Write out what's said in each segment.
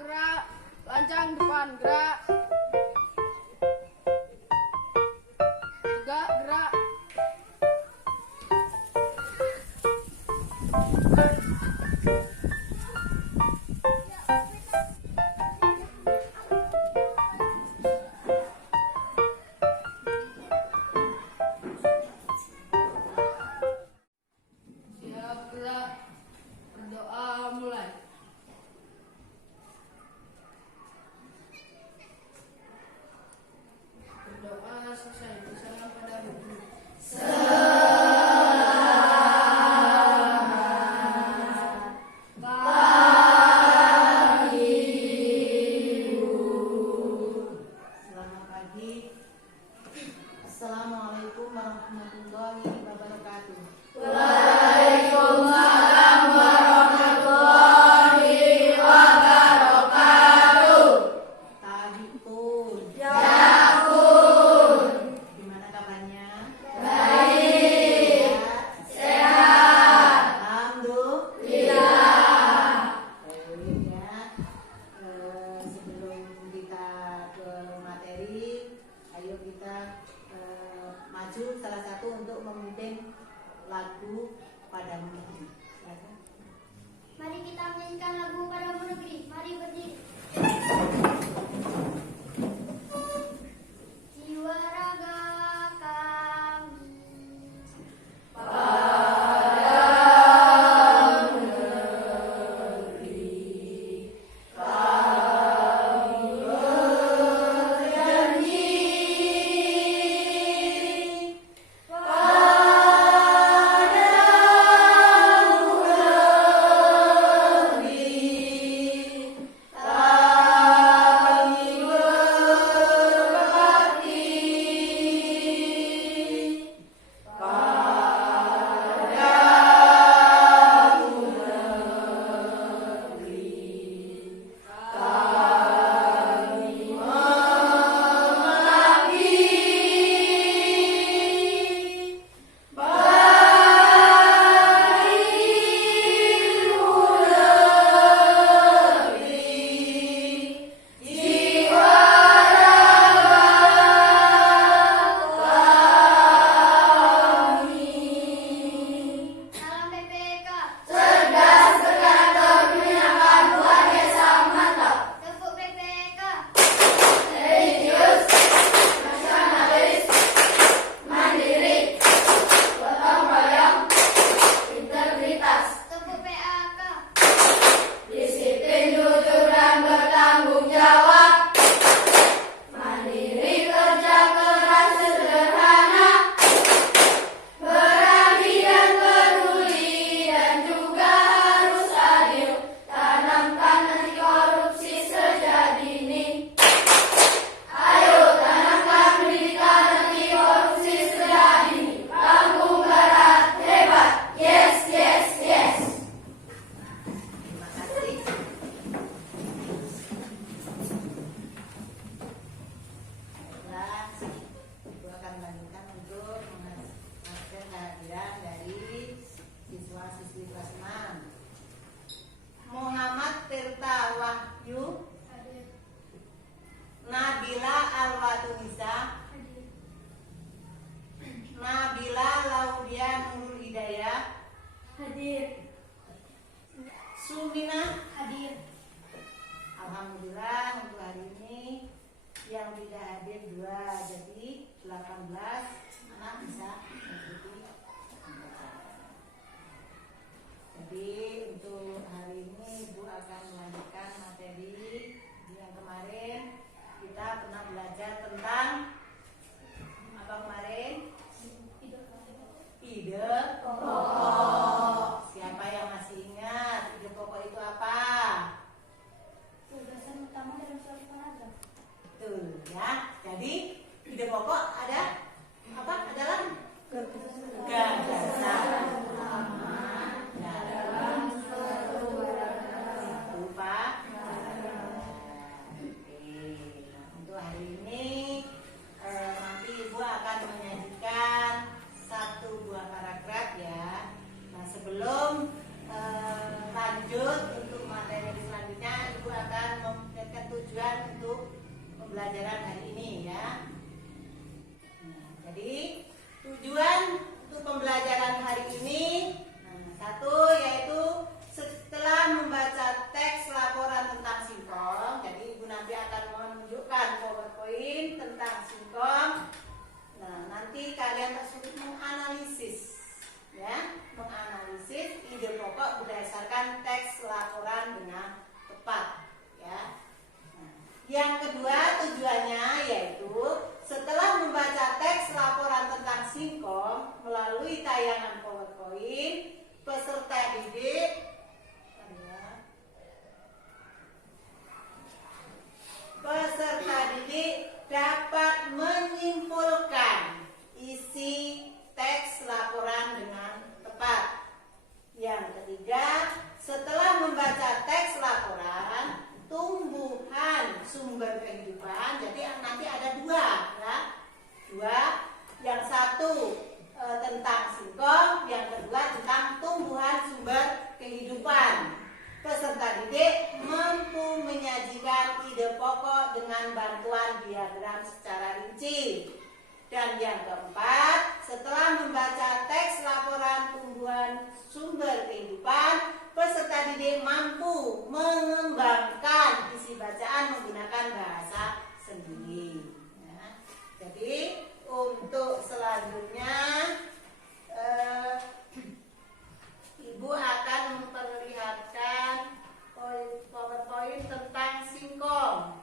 gerak, lancang depan, gerak. Tegak, gerak. Siap, gerak. Berdoa mulai. Berdoa selesai, bersalam pada guru. Selamat pagi. Assalamualaikum warahmatullahi wabarakatuh. Waalaikumsalam warahmatullahi wabarakatuh. Tabikun. Yakun. Gimana kabarnya? Baik. Sehat. Alhamdulillah. Baik ya. Sebelum kita ke materi, ayo kita maju salah satu untuk memimpin lagu Padamu Negeri. Silakan. Mari kita menyanyikan lagu Padamu Negeri. Mari berdiri. Jiwa raga kami salam PPK. Cerdas, berkarakter, menyenangkan, luar biasa, mantap. Tepuk PPK. Religius, nasionalis, mandiri, gotong royong, integritas, Tepuk PAK. disiplin, jujur, dan bertanggung jawab. Mandiri, kerja keras, sederhana, berani dan peduli, dan juga harus adil. Tanamkan anti korupsi sejak dini. Ayo tanamkan pendidikan anti korupsi sejak dini. Lampung Barat hebat. Yes, yes, yes. Terima kasih. Baiklah, Ibu akan melanjutkan untuk mengajukan kehadiran dari siswa-siswi kelas 6. Muhammad Tirta Wahyu, Nabila Alwatunisa, Nabila Laudia Nurul Hidayah, Sumina. Hadir. Alhamdulillah untuk hari ini yang tidak hadir 2, jadi 18 anak bisa mengikuti pembelajaran. Jadi untuk hari ini Ibu akan melanjutkan materi yang kemarin kita pernah belajar tentang apa kemarin? Ide pokok. Siapa yang masih ingat ide pokok itu apa? Gagasan utama dalam suatu paragraf. Betul ya. Jadi ide pokok ada apa? Adalah gagasan utama dalam suatu paragraf. Itu Pak. Oke. Nah, untuk hari ini Yang kedua tujuannya yaitu setelah membaca teks laporan tentang singkong melalui tayangan PowerPoint, peserta didik dapat menyimpulkan isi teks laporan dengan tepat. Yang ketiga, setelah membaca teks laporan tumbuhan sumber kehidupan, jadi nanti ada dua, ya. Dua, yang satu tentang singkong, yang kedua tentang tumbuhan sumber kehidupan. Peserta didik mampu menyajikan ide pokok dengan bantuan diagram secara rinci. Dan yang keempat, setelah membaca teks laporan tumbuhan sumber kehidupan, peserta didik mampu mengembangkan isi bacaan menggunakan bahasa sendiri. Ya. Jadi untuk selanjutnya Ibu akan memperlihatkan PowerPoint tentang singkong.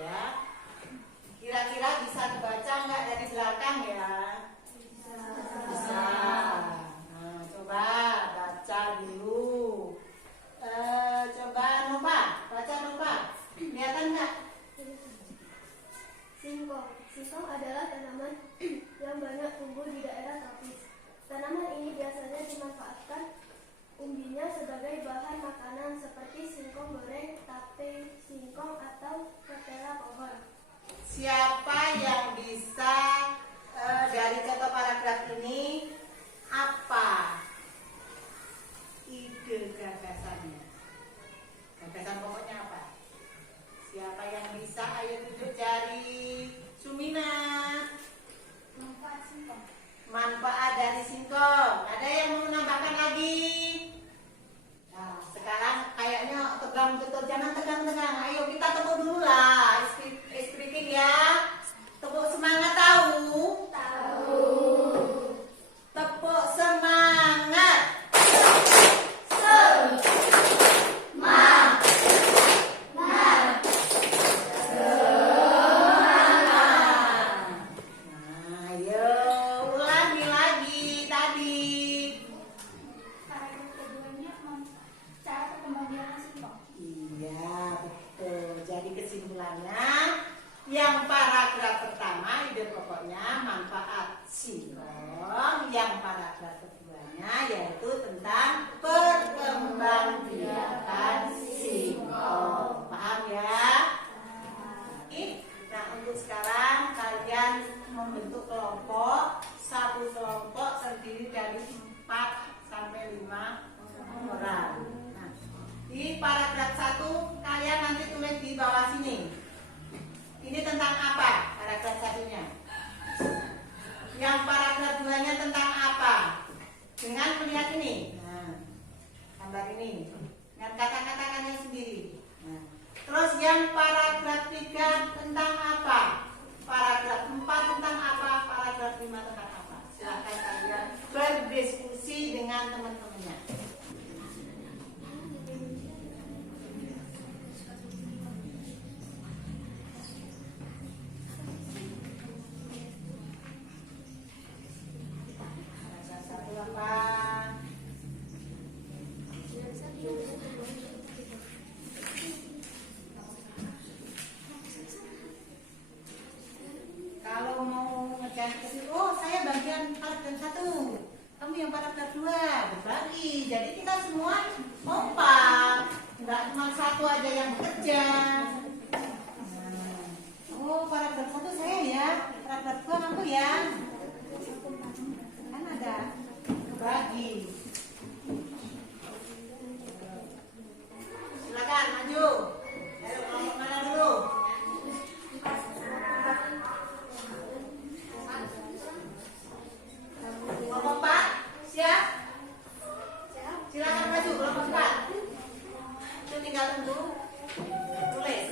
Ya. Kira-kira bisa dibaca nggak dari belakang ya? Bisa. Nah, coba baca dulu. Coba Nova, baca Nova. Kelihatan nggak? Singkong. Singkong adalah tanaman yang banyak tumbuh di daerah tropis. Tanaman ini biasanya dimanfaatkan umbinya sebagai bahan makanan seperti singkong goreng, tape singkong, atau ketela pohon. Siapa yang bisa dari contoh paragraf ini apa ide gagasannya? Gagasan pokoknya apa? Siapa yang bisa? Ayo tunjuk jari. Sumina. Manfaat singkong. Manfaat dari singkong. Ada yang mau menambahkan lagi? Nah, sekarang kayaknya tegang betul. Jangan tegang-tegang. Ayo kita tepuk dulu lah. Speaking ya. Tepuk semangat tahu? Tahu. Tepuk semangat. Yang paragraf pertama ide pokoknya manfaat singkong, yang paragraf keduanya yaitu tentang perkembangbiakan singkong. Paham ya? Oke. Nah, untuk sekarang kalian membentuk kelompok, satu kelompok terdiri dari 4 sampai 5 orang. Nah, di paragraf 1 kalian nanti tulis di bawah sini. Ini tentang apa? Paragraf satunya. Yang paragraf 2-nya tentang apa? Dengan melihat ini. Nah, gambar ini. Dengan kata-katanya sendiri. Nah, terus yang paragraf 3 tentang apa? Paragraf 4 tentang apa? Paragraf 5 tentang apa? Silakan kalian berdiskusi dengan teman-temannya. Kalau mau ngerjain kecil, oh saya bagian paragraf 1, kamu yang paragraf 2, berbagi. Jadi kita semua kompak, nggak cuma satu aja yang bekerja. Oh paragraf 1 saya ya, paragraf 2 kamu ya. Kan ada kebagi. Silakan maju. Ayo kelompok mana dulu? Kelompok 4 siap? Silakan maju kelompok 4. Itu tinggal tunggu tulis.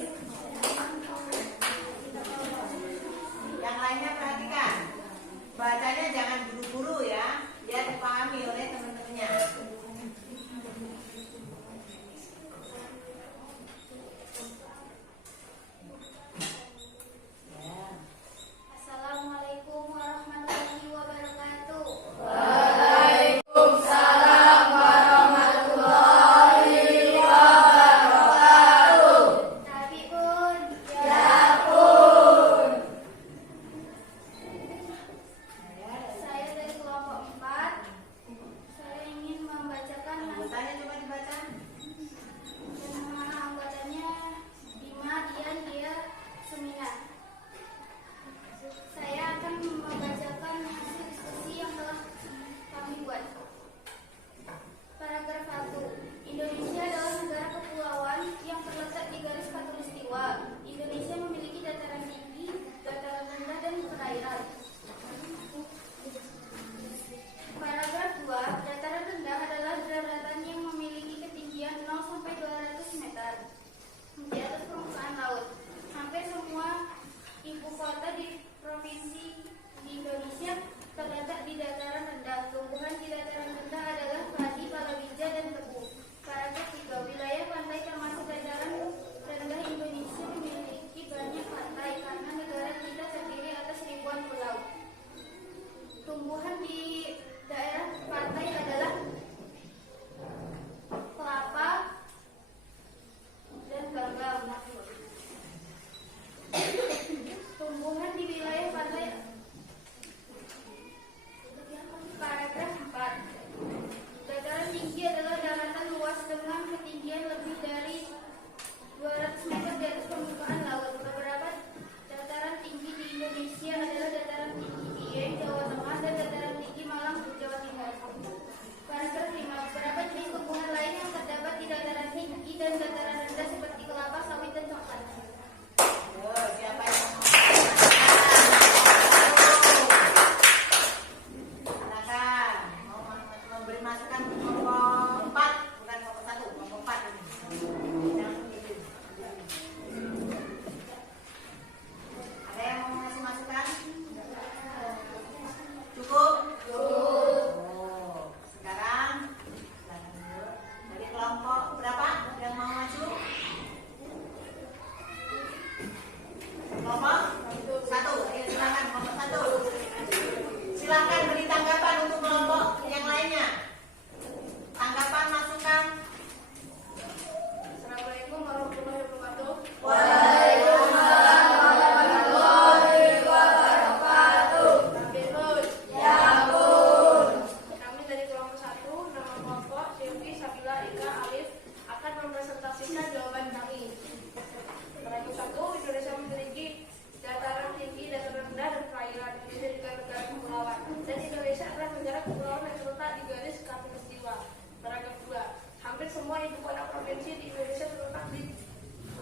ibu kota provinsi di Indonesia terletak di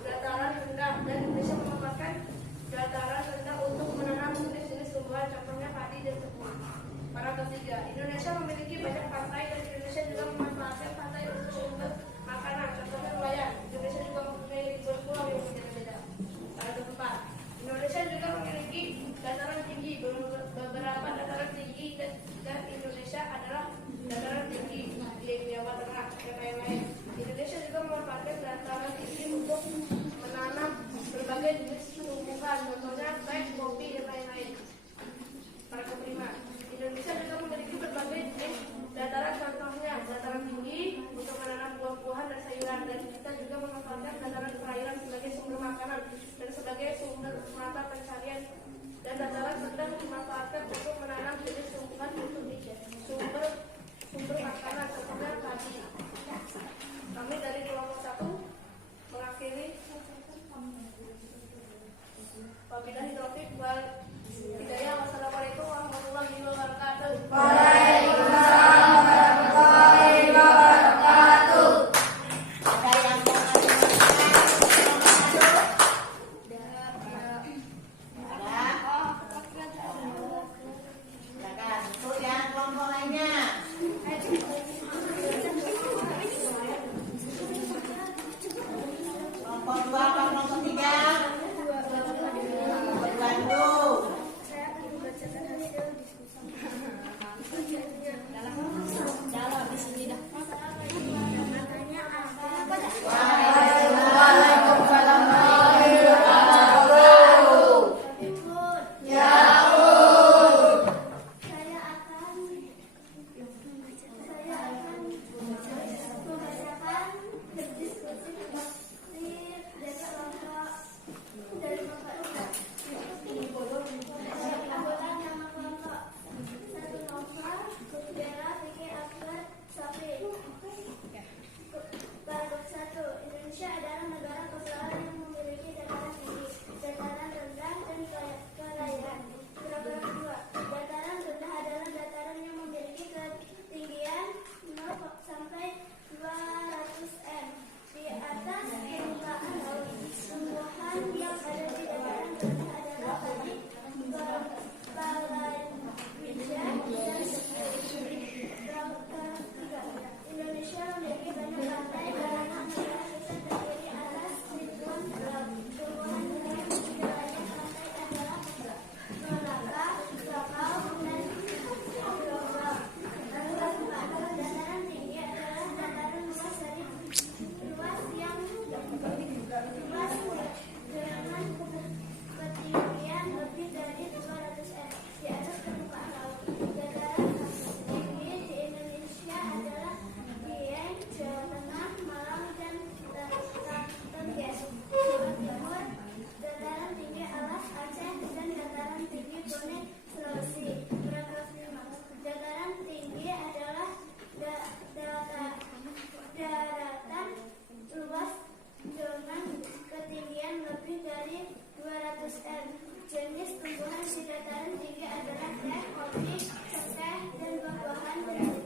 dataran rendah dan Indonesia memanfaatkan dataran rendah untuk menanam jenis-jenis tumbuhan, contohnya padi dan tebu. Paragraf 3. Indonesia memiliki banyak pantai dan Indonesia juga memanfaatkan pantai untuk sumber makanan, contohnya nelayan. Indonesia juga mempunyai ribuan pulau yang berbeda-beda. Paragraf 4. Indonesia juga memiliki dataran tinggi. Beberapa dataran tinggi dan Indonesia adalah dataran tinggi di Jawa Tengah dan lain-lain. Indonesia juga memanfaatkan dataran tinggi untuk menanam berbagai jenis tumbuhan, contohnya teh, kopi, dan lain-lain. Paragraf 5. Indonesia juga memiliki berbagai jenis dataran, contohnya dataran tinggi untuk menanam buah-buahan dan sayuran, dan kita juga memanfaatkan dataran perairan sebagai sumber makanan dan sebagai sumber mata pencarian, dan dataran rendah dimanfaatkan untuk menanam jenis tumbuhan untuk sumber makanan, contohnya padi. Kami dari kelompok 1 mengakhiri. Wabillahi taufiq wal hidayah. Wassalamualaikum warahmatullahi wabarakatuh. Waalaikumsalam warahmatullahi wabarakatuh. Ada yang mau silakan. Untuk yang kelompok lainnya. Kelompok 2 apa kelompok 3? Bandung. Saya akan membacakan hasil diskusi. Dalam di sini dah. Namanya apa? Waalaikumsalam warahmatullahi wabarakatuh. Ikut. Ya. Saya akan membacakan berdiskusi dari kelompok 3. Anggota nama kelompok 1 Nova, Bella, Vicky, Akbar, Sofi. Paragraf 1. Indonesia adalah negara kepulauan yang memiliki dataran tinggi, dataran rendah, dan perairan. Paragraf 2. Dataran rendah adalah dataran yang memiliki ketinggian 0 sampai 200 m di atas permukaan laut. Tumbuhan yang ada di dataran rendah adalah padi, palawija, dan Indonesia memiliki banyak pantai karena negara kita terdiri atas ribuan pulau. Tumbuhan yang di wilayah pantai adalah kelapa, kakao, dan grogol. Dataran tinggi adalah dataran luas yang dengan ketinggian lebih dari 200 m di atas permukaan laut. Dataran tinggi di Indonesia adalah Dieng, Jawa Tengah, Malang, dan Tengger. Jawa Timur, dataran tinggi Alas, Aceh, dan dataran tinggi Bone, Sulawesi. Paragraf 5. Dataran tinggi adalah daratan luas dengan ketinggian lebih dari 200 m. Jenis tumbuhan di dataran tinggi adalah teh, kopi, teh, dan buah-buahan dan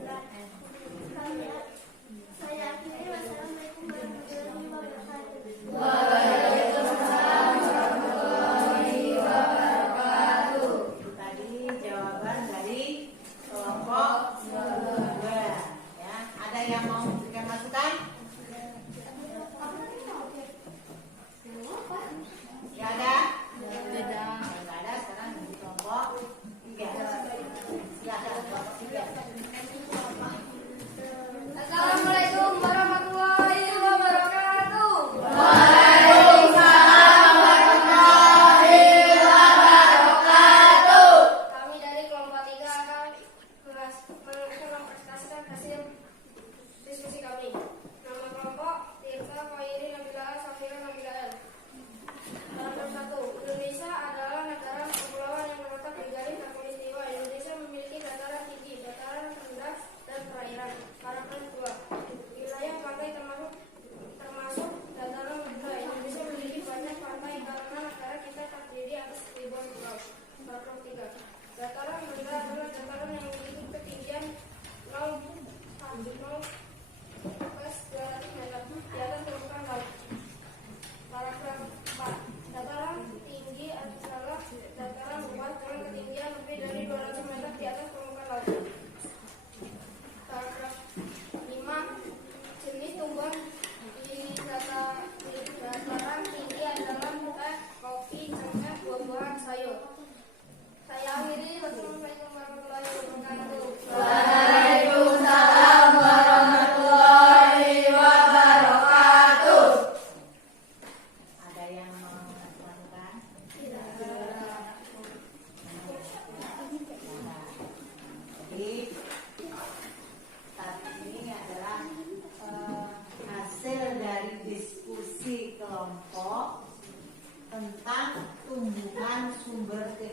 sayuran. Saya akhiri. Wassalamualaikum warahmatullahi wabarakatuh. Waalaikumsalam warahmatullahi wabarakatuh. Tadi jawaban dari kelompok 2. Ya, ada yang mau memberikan masukan? Ya ada? Tidak ada. Sekarang di kelompok 3.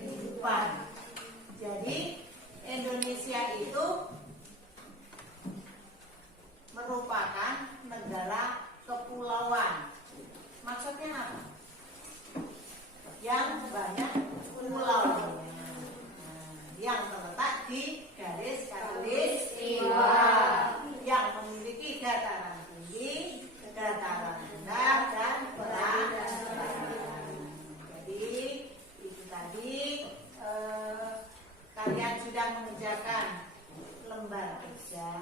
kehidupan. Jadi Indonesia itu merupakan negara kepulauan. Maksudnya apa? Yang banyak pulau, yang terletak di garis khatulistiwa, yang memiliki dataran tinggi, dataran rendah, dan perairan. Jadi itu tadi kalian sudah mengerjakan lembar kerja.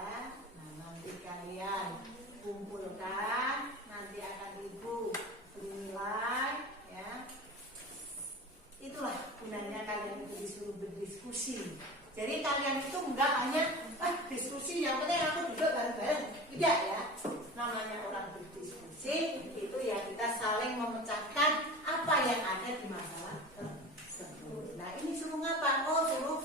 Nah, nanti kalian kumpulkan, nanti akan ibu beri nilai, ya. Itulah gunanya kalian itu disuruh berdiskusi. Jadi kalian itu enggak hanya diskusi, yang penting aku duduk bareng-bareng. Tidak ya. Namanya orang berdiskusi itu ya kita saling memecahkan apa yang ada di masalah tersebut. Nah, ini suruh ngapa? Oh, suruh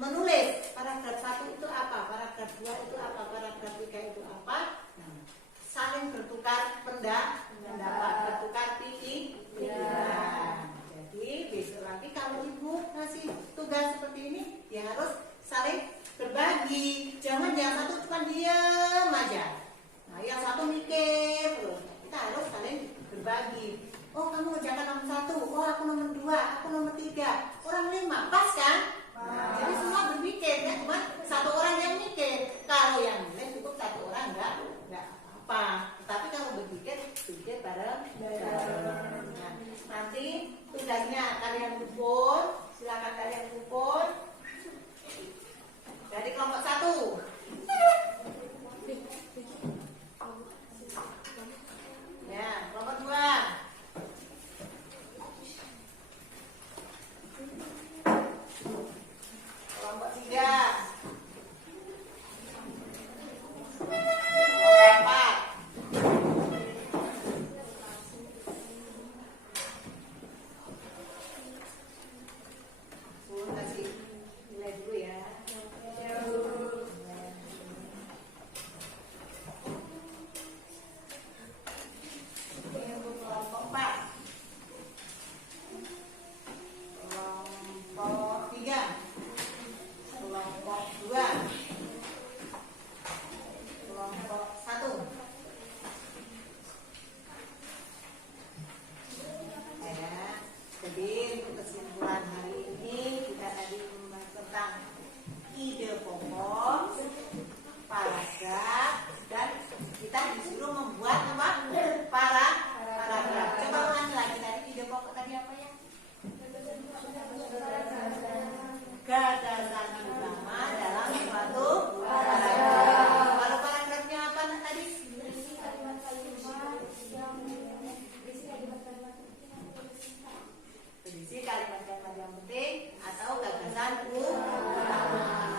menulis paragraf 1 itu apa, paragraf 2 itu apa, paragraf 3 itu apa. Nah, saling bertukar pendapat, bertukar pikiran. Jadi besok lagi kalau ibu ngasih tugas seperti ini, ya harus saling berbagi. Jangan yang satu cuma diam aja. Nah, yang satu mikir terus. Kita harus saling berbagi. Oh, kamu ngerjakan nomor 1, oh aku nomor 2, aku nomor 3, orang 5, pas kan? Nah, jadi semua berpikir, ya cuma satu orang yang mikir. Kalau yang lain cukup satu orang enggak apa-apa. Tapi kalau berpikir bareng. Nah, nanti tugasnya kalian kumpul, silakan kalian kumpul dari kelompok 1. Ya, kelompok 2. Kelompok 3. Kelompok 4. Kasih nilai dulu ya. Kelompok 4. Kelompok 3. Kelompok 2. Kelompok 1. Ya, jadi untuk kesimpulan hari ini kita tadi membahas tentang ide pokok, paragraf, dan kita disuruh membuat apa? Paragraf. Coba ulangi lagi tadi ide pokok tadi apa ya? Gagasan utama dalam suatu paragraf. Kalau paragrafnya apa tadi? Berisi kalimat-kalimat yang penting atau gagasan utama.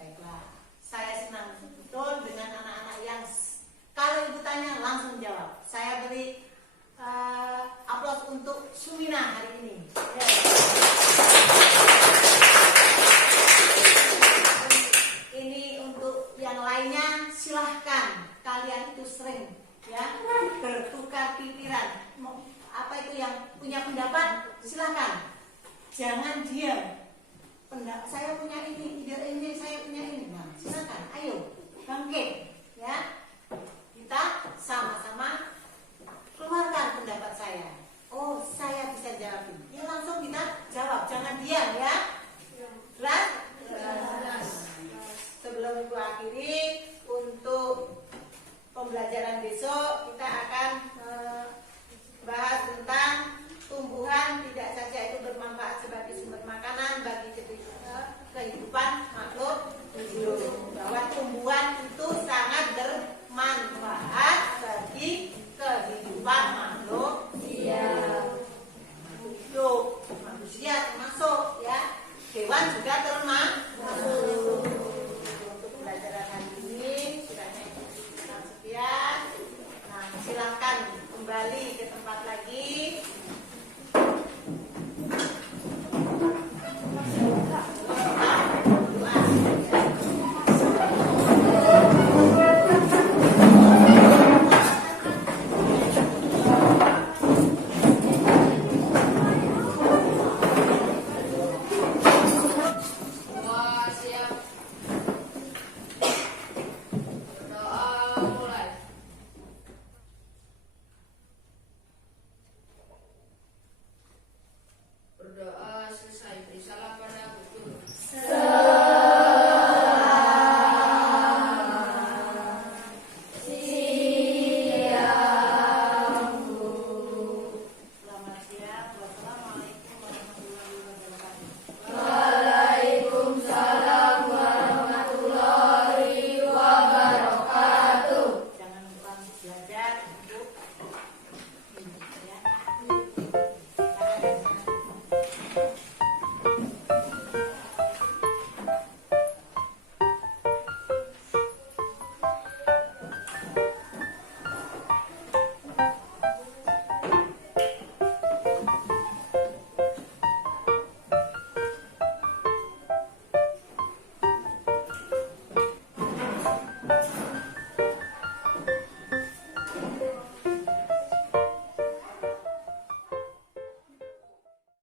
Baiklah, saya senang betul dengan anak-anak yang kalau ibu tanya langsung jawab. Saya beri aplaus untuk Sumina hari ini. Ini untuk yang lainnya, silahkan kalian itu sering ya bertukar pikiran. Apa itu yang punya pendapat, silahkan. Jangan diam. Saya punya ini, ide ini, saya punya ini. Nah, silahkan, ayo bangkit ya. Kita sama-sama keluarkan pendapat saya. Oh, saya bisa jawab ini. Ya langsung kita jawab, jangan diam ya. Jelas? Sebelum ibu akhiri, untuk pembelajaran besok kita akan bahas tentang tumbuhan tidak saja itu bermanfaat sebagai sumber makanan bagi kehidupan makhluk hidup, bahwa tumbuhan itu sangat bermanfaat bagi kehidupan makhluk hidup. Manusia termasuk ya, hewan juga termasuk. Untuk pelajaran hari ini kiranya sekian. Nah, silakan kembali ke tempat lagi.